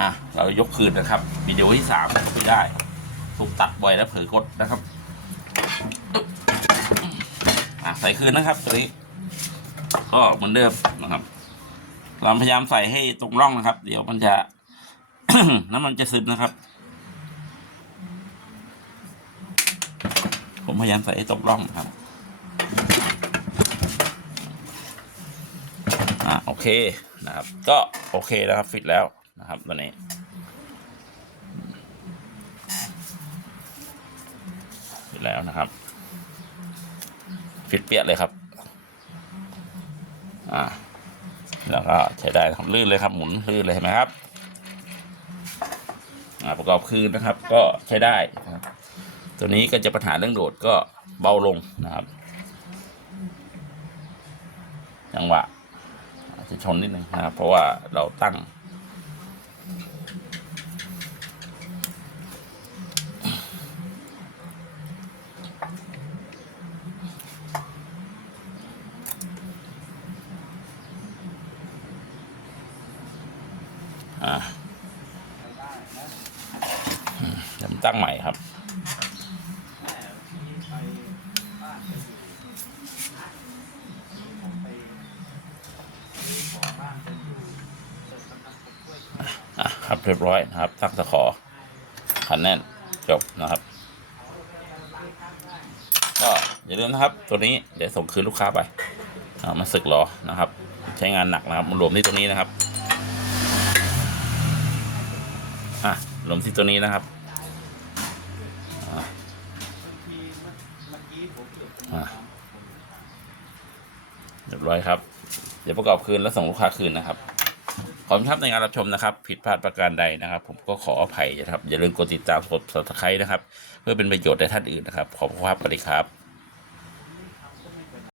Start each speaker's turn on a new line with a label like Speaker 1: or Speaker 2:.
Speaker 1: อะเรายกคืนนะครับวิดีโอที่สามไม่ได้ ถูกตัดบ่อยแล้วเผลอกดนะครับอะใส่คืนนะครับตัวนี้ก็เหมือนเดิมนะครับเราพยายามใส่ให้ตรงร่องนะครับ เดี๋ยวมันจะน้ำมันจะซึมนะครับ ผมพยายามใส่ให้ตรงร่องนะครับอ่าโอเคนะครับ ก็โอเคนะครับ ฟิตแล้ว นะครับตอนนี้ฟิตแล้วนะครับฟิตเปียกเลยครับ อ่า แล้วก็ใช้ได้ครับลื่นเลยครับหมุนลื่นเลยเห็นไหมครับ อ่าประกอบคืนนะครับ ก็ใช้ได้นะครับตัวนี้ก็จะปัญหาเรื่องโดดก็เบาลงนะครับจังหวะอาจจะชนนิดนึงนะครับเพราะว่าเราตั้ง อ่าเดี๋ยวตั้งใหม่ครับอะครับเรียบร้อยนะครับตั้งตะขอขันแน่นจบนะครับ ก็อย่าลืมนะครับ ตัวนี้เดี๋ยวส่งคืนลูกค้าไปเอามาสึกรอนะครับ ใช้งานหนักนะครับมันรวมที่ตัวนี้นะครับ อะรวมที่ตัวนี้นะครับอะอะเรียบร้อยครับ เดี๋ยวประกอบคืนแล้วส่งลูกค้าคืนนะครับ ขอบคุณครับในการรับชมนะครับ ผิดพลาดประการใดนะครับ ผมก็ขออภัยนะครับ อย่าลืมกดติดตามกด subscribe นะครับ เพื่อเป็นประโยชน์แก่ท่านอื่นนะครับ ขอบคุณครับสวัสดีครับ